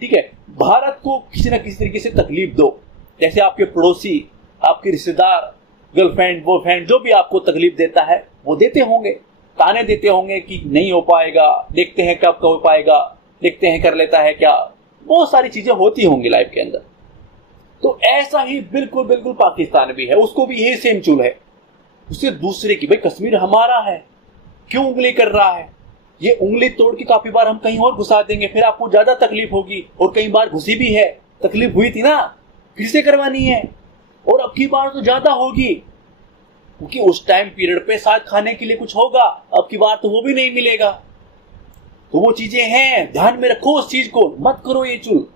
ठीक है, भारत को किसी न किसी तरीके से तकलीफ दो, जैसे आपके पड़ोसी, आपके रिश्तेदार, गर्लफ्रेंड, बॉयफ्रेंड, जो भी आपको तकलीफ देता है वो देते होंगे, ताने देते होंगे कि नहीं हो पाएगा, देखते हैं कब हो पाएगा, देखते हैं कर लेता है क्या, बहुत सारी चीजें होती होंगी लाइफ के अंदर। तो ऐसा ही बिल्कुल बिल्कुल पाकिस्तान भी है, उसको भी यही सेम चूल है, उससे दूसरे की भाई कश्मीर हमारा है, क्यों उंगली कर रहा है? ये उंगली तोड़ के काफी बार हम कहीं और घुसा देंगे, फिर आपको ज्यादा तकलीफ होगी, और कई बार घुसी भी है, तकलीफ हुई थी ना, फिर से करवानी है, और अब की बार तो ज्यादा होगी, क्योंकि उस टाइम पीरियड पे शायद खाने के लिए कुछ होगा, अब की बार तो वो भी नहीं मिलेगा। तो वो चीजें हैं, ध्यान में रखो उस चीज को, मत करो ये चूल।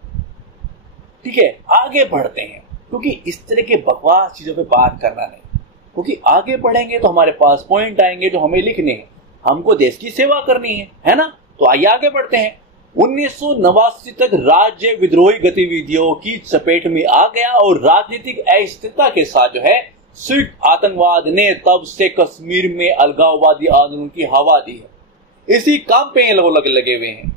ठीक है, आगे बढ़ते हैं, क्योंकि इस तरह के बकवास चीजों पे बात करना नहीं, क्योंकि आगे बढ़ेंगे तो हमारे पास पॉइंट आएंगे जो हमें लिखने हैं, हमको देश की सेवा करनी है ना। तो आइए आगे बढ़ते हैं। 1989 तक राज्य विद्रोही गतिविधियों की चपेट में आ गया और राजनीतिक अस्थिरता के साथ जो है सिख आतंकवाद ने तब से कश्मीर में अलगाववादी आंदोलन की हवा दी है। इसी काम पे ये लोग लगे हुए हैं।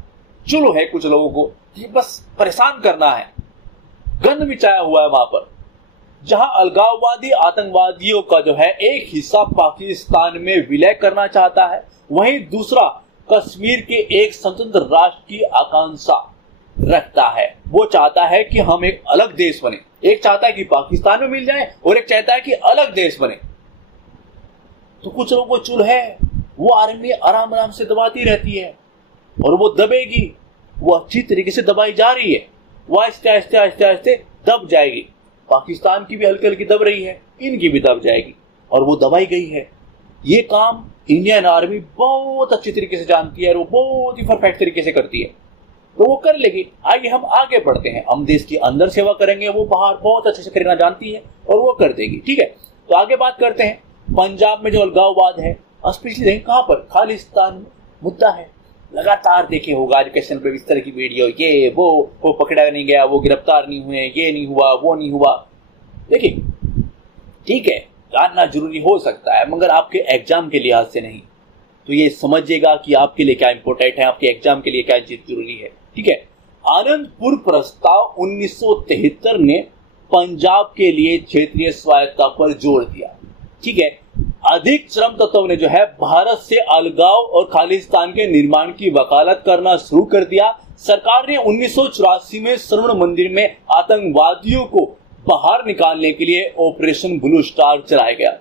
चलो है कुछ लोगों को कि बस परेशान करना है, गंद बिछाया हुआ है वहां पर, जहां अलगाववादी आतंकवादियों का जो है एक हिस्सा पाकिस्तान में विलय करना चाहता है, वहीं दूसरा कश्मीर के एक स्वतंत्र राष्ट्र की आकांक्षा रखता है। वो चाहता है कि हम एक अलग देश बने, एक चाहता है कि पाकिस्तान में मिल जाए और एक चाहता है कि अलग देश बने। तो कुछ लोगों को चुल है, वो आर्मी आराम आराम से दबाती रहती है और वो दबेगी, वो अच्छी तरीके से दबाई जा रही है, वो आहिस्ते आहिस्ते आहिस्ते आहिस्ते दब जाएगी। पाकिस्तान की भी हल्की हल्की दब रही है, इनकी भी दब जाएगी और वो दबाई गई है। ये काम इंडियन आर्मी बहुत अच्छी तरीके से जानती है और वो बहुत ही परफेक्ट तरीके से करती है, तो वो कर लेगी। आइए हम आगे बढ़ते हैं। हम देश के अंदर सेवा करेंगे, वो बाहर बहुत अच्छे से करना जानती है और वो कर देगी। ठीक है, तो आगे बात करते हैं। पंजाब में जो अलगाववाद है, स्पेशली देखें कहां पर, खालिस्तान मुद्दा है। लगातार देखे होगा एजुकेशन पे इस तरह की वीडियो, ये वो पकड़ा नहीं गया, वो गिरफ्तार नहीं हुए, ये नहीं हुआ, वो नहीं हुआ। देखिए ठीक है, जानना जरूरी हो सकता है, मगर आपके एग्जाम के लिहाज से नहीं। तो ये समझिएगा कि आपके लिए क्या इंपोर्टेंट है, आपके एग्जाम के लिए क्या चीज जरूरी है। ठीक है, आनंदपुर प्रस्ताव 1973 ने पंजाब के लिए क्षेत्रीय स्वायत्तता पर जोर दिया। ठीक है, अधिक श्रम तत्वों ने जो है भारत से अलगाव और खालिस्तान के निर्माण की वकालत करना शुरू कर दिया। सरकार ने 1984 में स्वर्ण मंदिर में आतंकवादियों को बाहर निकालने के लिए ऑपरेशन ब्लू स्टार चलाया गया।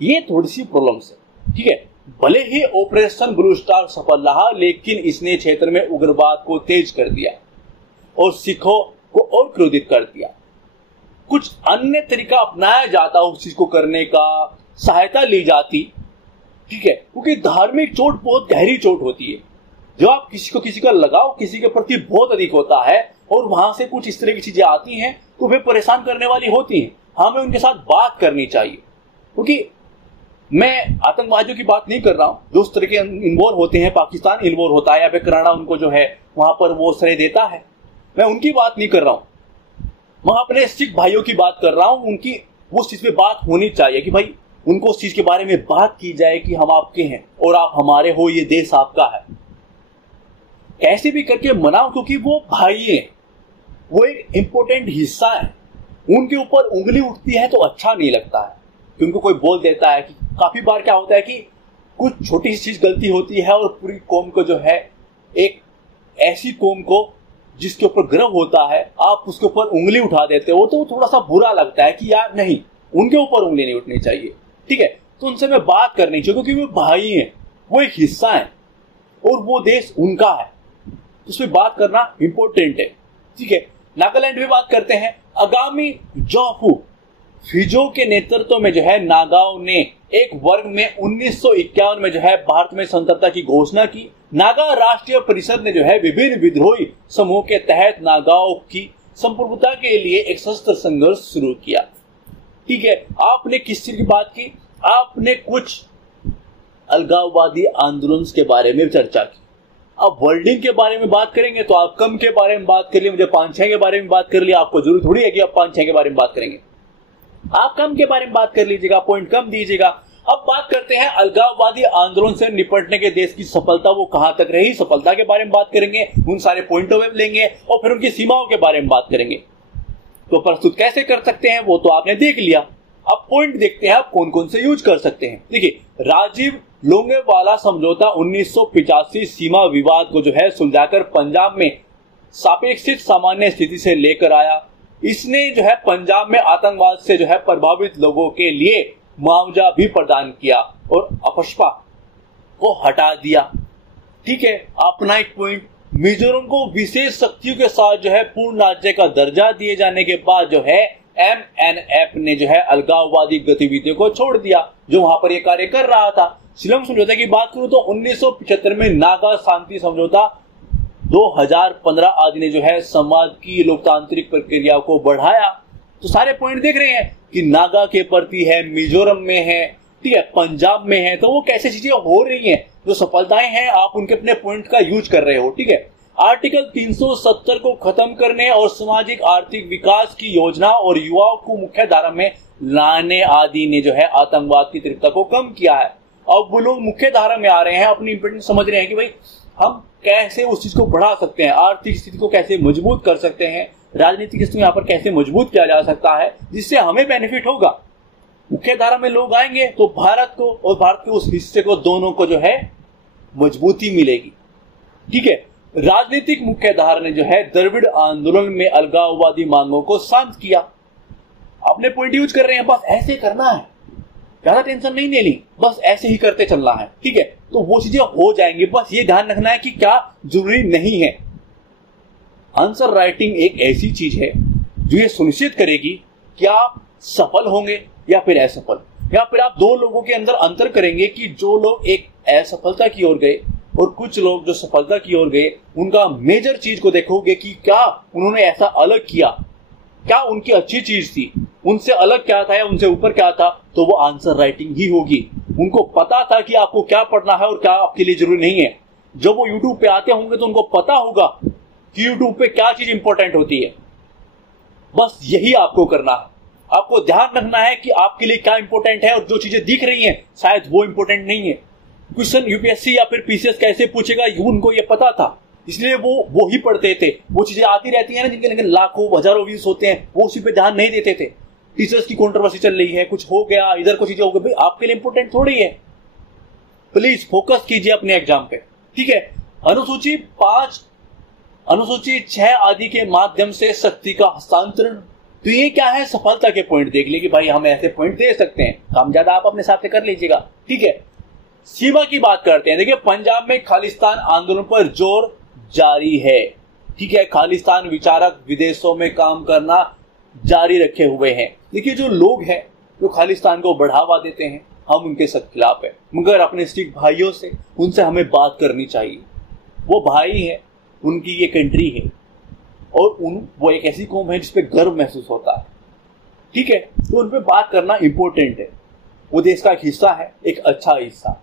ये थोड़ी सी प्रॉब्लम्स है। ठीक है, भले ही ऑपरेशन ब्लू स्टार सफल रहा, लेकिन इसने क्षेत्र में उग्रवाद को तेज कर दिया और सिखों को और क्रोधित कर दिया। कुछ अन्य तरीका अपनाया जाता उस चीज को करने का, सहायता ली जाती। ठीक है, क्योंकि धार्मिक चोट बहुत गहरी चोट होती है। जब आप किसी का लगाव किसी के प्रति बहुत अधिक होता है और वहां से कुछ इस तरह की चीजें आती हैं तो वे परेशान करने वाली होती हैं। हमें उनके साथ बात करनी चाहिए, क्योंकि मैं आतंकवादियों की बात नहीं कर रहा हूं जो उस तरह के इन्वॉल्व होते हैं, पाकिस्तान इन्वॉल्व होता है या फिर कनाडा उनको जो है वहां पर वो श्रेय देता है, मैं उनकी बात नहीं कर रहा हूं। मैं अपने सिख भाइयों की बात कर रहा हूं। उनकी उस चीज पे बात होनी चाहिए कि भाई उनको उस चीज के बारे में बात की जाए कि हम आपके हैं और आप हमारे हो, ये देश आपका है। कैसे भी करके मनाओ, क्योंकि वो भाई हैं, वो एक इंपॉर्टेंट हिस्सा है। उनके ऊपर उंगली उठती है तो अच्छा नहीं लगता है, क्योंकि कोई बोल देता है कि काफी बार क्या होता है कि कुछ छोटी सी चीज गलती होती है और पूरी कौम को जो है, एक ऐसी कौम को जिसके ऊपर गर्व होता है, आप उसके ऊपर उंगली उठा देते हो तो थोड़ा सा बुरा लगता है कि यार नहीं, उनके ऊपर उंगली नहीं उठनी चाहिए। ठीक है, तो उनसे मैं बात करनी चाहिए, क्योंकि वो भाई हैं, वो एक हिस्सा है और वो देश उनका है, उसमें बात करना इंपॉर्टेंट है। ठीक है, नागालैंड में बात करते हैं। आगामी जोफू फिजो के नेतृत्व में जो है नागाओं ने एक वर्ग में 1951 में जो है भारत में स्वतंत्रता की घोषणा की। नागा राष्ट्रीय परिषद ने जो है विभिन्न विद्रोही समूह के तहत नागाओं की संप्रभुता के लिए एक सशस्त्र संघर्ष शुरू किया। ठीक है, आपने किस चीज की बात की, आपने कुछ अलगाववादी आंदोलन के बारे में चर्चा की। अब वर्ल्डिंग के बारे में बात करेंगे तो आप कम के बारे में बात कर लिए, मुझे 5-6 के बारे में बात कर लिया, आपको जरूरत थोड़ी है कि आप 5-6 के बारे में बात करेंगे। आप कम के बारे में बात कर लीजिएगा, पॉइंट कम दीजिएगा। अब बात करते हैं अलगाववादी आंदोलन से निपटने के देश की सफलता, वो कहां तक रही, सफलता के बारे में बात करेंगे, उन सारे पॉइंटों में लेंगे और फिर उनकी सीमाओं के बारे में बात करेंगे। तो प्रस्तुत कैसे कर सकते हैं वो तो आपने देख लिया। अब पॉइंट देखते हैं आप कौन कौन से यूज कर सकते हैं। देखिए, राजीव लोंगेवाला समझौता 1985 सीमा विवाद को जो है सुलझाकर पंजाब में सापेक्षित सामान्य स्थिति से लेकर आया। इसने जो है पंजाब में आतंकवाद से जो है प्रभावित लोगों के लिए मुआवजा भी प्रदान किया और अपशपा को हटा दिया। ठीक है, अपना एक पॉइंट, मिजोरम को विशेष शक्तियों के साथ जो है पूर्ण राज्य का दर्जा दिए जाने के बाद जो है MNF ने जो है अलगाववादी गतिविधियों को छोड़ दिया जो वहां पर ये कार्य कर रहा था। शिलोंग समझौते की बात करूं तो 1975 में नागा शांति समझौता, 2015 आदि ने जो है समाज की लोकतांत्रिक प्रक्रिया को बढ़ाया। तो सारे पॉइंट देख रहे हैं कि नागा के प्रति है, मिजोरम में है, ठीक है, पंजाब में है, तो वो कैसे चीजें हो रही हैं, जो सफलताएं हैं आप उनके अपने पॉइंट का यूज कर रहे हो। ठीक है, आर्टिकल 370 को खत्म करने और सामाजिक आर्थिक विकास की योजना और युवाओं को मुख्य धारा में लाने आदि ने जो है आतंकवाद की तीव्रता को कम किया है। अब वो लोग मुख्य धारा में आ रहे हैं, अपनी इंपोर्टेंस समझ रहे हैं कि भाई हम कैसे उस चीज को बढ़ा सकते हैं, आर्थिक स्थिति को कैसे मजबूत कर सकते हैं, राजनीतिक स्थिति यहाँ पर कैसे मजबूत किया जा सकता है जिससे हमें बेनिफिट होगा। मुख्य धारा में लोग आएंगे तो भारत को और भारत के उस हिस्से को, दोनों को जो है मजबूती मिलेगी। ठीक है, राजनीतिक मुख्य धारा ने जो है द्रविड़ आंदोलन में अलगाववादी मांगों को शांत किया। अपने पॉइंट यूज कर रहे हैं, बस ऐसे करना है, ज्यादा टेंशन नहीं लेनी, बस ऐसे ही करते चलना है। ठीक है, तो वो चीजें हो जाएंगी, बस ये ध्यान रखना है कि क्या जरूरी नहीं है। आंसर राइटिंग एक ऐसी चीज है जो ये सुनिश्चित करेगी कि आप सफल होंगे या फिर असफल, या फिर आप दो लोगों के अंदर अंतर करेंगे कि जो लोग एक असफलता की ओर गए और कुछ लोग जो सफलता की ओर गए, उनका मेजर चीज को देखोगे कि क्या उन्होंने ऐसा अलग किया, क्या उनकी अच्छी चीज थी, उनसे अलग क्या था या उनसे ऊपर क्या था, तो वो आंसर राइटिंग ही होगी। उनको पता था कि आपको क्या पढ़ना है और क्या आपके लिए जरूरी नहीं है। जब वो यूट्यूब पे आते होंगे तो उनको पता होगा कि यूट्यूब पे क्या चीज इंपॉर्टेंट होती है। बस यही आपको करना है, आपको ध्यान रखना है कि आपके लिए क्या इंपॉर्टेंट है और जो चीजें दिख रही हैं शायद वो इंपॉर्टेंट नहीं है। क्वेश्चन यूपीएससी या फिर पीसीएस कैसे पूछेगा उनको ये पता था, इसलिए वो ही पढ़ते थे। वो चीजें आती रहती है ना जिनके लेकिन लाखों हजारों व्यूज होते हैं, वो उसी पे ध्यान नहीं देते थे। टीचर्स की कंट्रोवर्सी चल रही है, कुछ हो गया, इधर कुछ चीजें हो गई, भाई आपके लिए इंपॉर्टेंट थोड़ी है। प्लीज फोकस कीजिए अपने एग्जाम पे। ठीक है, अनुसूची 5, अनुसूची 6 आदि के माध्यम से शक्ति का हस्तांतरण, तो ये क्या है, सफलता के पॉइंट देख लिए कि भाई हम ऐसे पॉइंट दे सकते हैं, कम ज्यादा आप अपने साथ कर लीजिएगा। ठीक है, सीमा की बात करते हैं। देखिए, पंजाब में खालिस्तान आंदोलन पर जोर जारी है। ठीक है, खालिस्तान विचारक विदेशों में काम करना जारी रखे हुए हैं। देखिए, जो लोग हैं जो खालिस्तान को बढ़ावा देते हैं, हम उनके सख्त खिलाफ है, मगर अपने सिख भाइयों से उनसे हमें बात करनी चाहिए। वो भाई है, उनकी ये कंट्री है और वो एक ऐसी कौम है जिसपे गर्व महसूस होता है। ठीक है, तो उन पे बात करना इंपॉर्टेंट है। वो देश का एक हिस्सा है, एक अच्छा हिस्सा।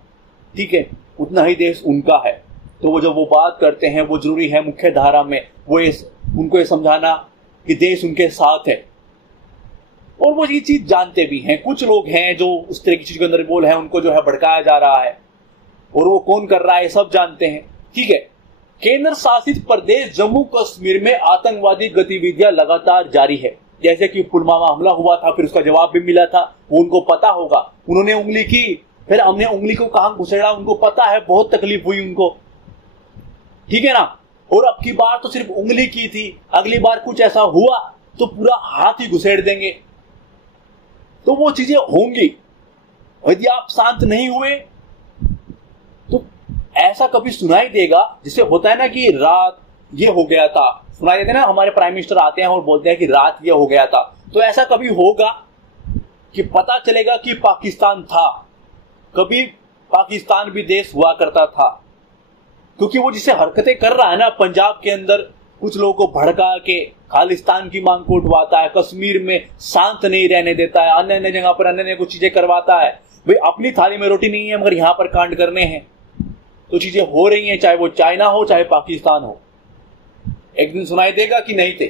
ठीक है, उतना ही देश उनका है, तो वो जब वो बात करते हैं वो जरूरी है मुख्य धारा में वो उनको ये समझाना कि देश उनके साथ है। और वो ये चीज जानते भी हैं। कुछ लोग हैं जो उस तरह की चीज के अंदर बोल है, उनको जो है भड़काया जा रहा है और वो कौन कर रहा है सब जानते हैं। ठीक है, केंद्र शासित प्रदेश जम्मू कश्मीर में आतंकवादी गतिविधियां लगातार जारी है। जैसे कि पुलवामा हमला हुआ था, फिर उसका जवाब भी मिला था, वो उनको पता होगा। उन्होंने उंगली की, फिर हमने उंगली को कहां घुसेड़ा, उनको पता है, बहुत तकलीफ हुई उनको। ठीक है ना, और अब की बार तो सिर्फ उंगली की थी, अगली बार कुछ ऐसा हुआ तो पूरा हाथ ही घुसेड़ देंगे। तो वो चीजें होंगी। यदि आप शांत नहीं हुए तो ऐसा कभी सुनाई देगा, जिससे होता है ना कि रात ये हो गया था, सुनाई देते ना, हमारे प्राइम मिनिस्टर आते हैं और बोलते हैं कि रात ये हो गया था। तो ऐसा कभी होगा कि पता चलेगा कि पाकिस्तान था, कभी पाकिस्तान भी देश हुआ करता था। क्योंकि वो जिसे हरकतें कर रहा है ना, पंजाब के अंदर कुछ लोगों को भड़का के खालिस्तान की मांग को उठवाता है, कश्मीर में शांत नहीं रहने देता है, अन्य अन्य जगह पर अन्य कुछ चीजें करवाता है। भाई अपनी थाली में रोटी नहीं है मगर यहाँ पर कांड करने हैं, तो चीजें हो रही हैं, चाहे वो चाइना हो चाहे पाकिस्तान हो। एक दिन सुनाई देगा कि नहीं थे।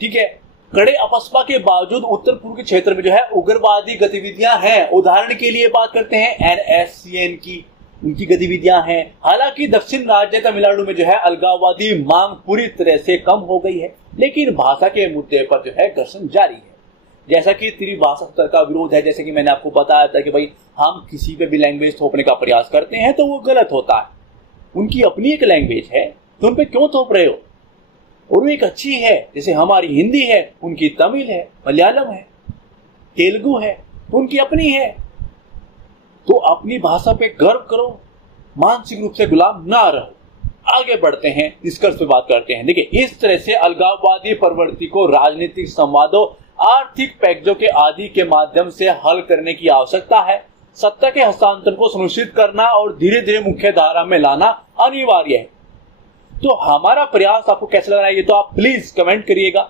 ठीक है, कड़े अपस्पा के बावजूद उत्तर पूर्व के क्षेत्र में जो है उग्रवादी गतिविधियां हैं। उदाहरण के लिए बात करते हैं NSCN की, उनकी गतिविधियां हैं। हालांकि दक्षिण राज्य तमिलनाडु में जो है अलगाववादी मांग पूरी तरह से कम हो गई है, लेकिन भाषा के मुद्दे पर जो है घर्षण जारी है। जैसा कि त्रिभाषा का विरोध है, जैसे कि मैंने आपको बताया था कि भाई हम किसी पे भी लैंग्वेज थोपने का प्रयास करते हैं तो वो गलत होता है। उनकी अपनी एक लैंग्वेज है तो उन पे क्यों थोप रहे हो? और वो एक अच्छी है, जैसे हमारी हिंदी है, उनकी तमिल है, मलयालम है, तेलुगु है, तो उनकी अपनी है। तो अपनी भाषा पे गर्व करो, मानसिक रूप से गुलाम ना रहो। आगे बढ़ते हैं, निष्कर्ष पे बात करते हैं। देखिए, इस तरह से अलगाववादी प्रवृत्ति को राजनीतिक संवादों, आर्थिक पैकेजों के आदि के माध्यम से हल करने की आवश्यकता है। सत्ता के हस्तांतरण को सुनिश्चित करना और धीरे धीरे मुख्य धारा में लाना अनिवार्य है। तो हमारा प्रयास आपको कैसा लग रहा है ये तो आप प्लीज कमेंट करिएगा,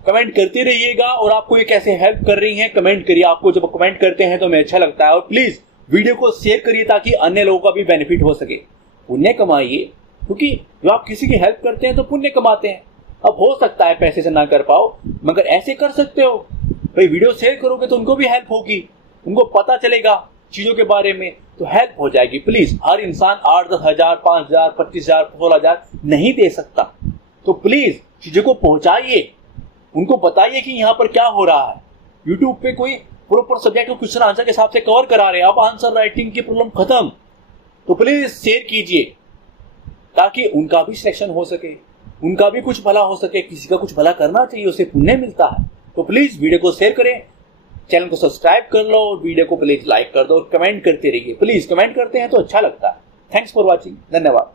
कमेंट करते रहिएगा। और आपको ये कैसे हेल्प कर रही है कमेंट करिए। आपको जब कमेंट करते हैं तो हमें अच्छा लगता है। और प्लीज वीडियो को शेयर करिए ताकि अन्य लोगों का भी बेनिफिट हो सके। पुण्य कमाइए, क्योंकि जब आप किसी की हेल्प करते हैं तो पुण्य कमाते हैं। अब हो सकता है पैसे से ना कर पाओ, मगर ऐसे कर सकते हो भाई, वीडियो शेयर करोगे तो उनको भी हेल्प होगी, उनको पता चलेगा चीजों के बारे में, तो हेल्प हो जाएगी। प्लीज, हर इंसान 8-10 हजार, 5 हजार, 25 हजार, 16 हजार नहीं दे सकता, तो प्लीज चीजों को पहुंचाइए, उनको बताइए कि यहाँ पर क्या हो रहा है। यूट्यूब पे कोई प्रॉपर सब्जेक्ट को क्वेश्चन आंसर के हिसाब से कवर करा रहे हैं, अब आंसर राइटिंग की प्रॉब्लम खत्म। तो प्लीज शेयर कीजिए ताकि उनका भी सिलेक्शन हो सके, उनका भी कुछ भला हो सके। किसी का कुछ भला करना चाहिए, उसे पुण्य मिलता है। तो प्लीज वीडियो को शेयर करें, चैनल को सब्सक्राइब कर लो और वीडियो को प्लीज लाइक कर दो और कमेंट करते रहिए। प्लीज कमेंट करते हैं तो अच्छा लगता है। थैंक्स फॉर वॉचिंग, धन्यवाद।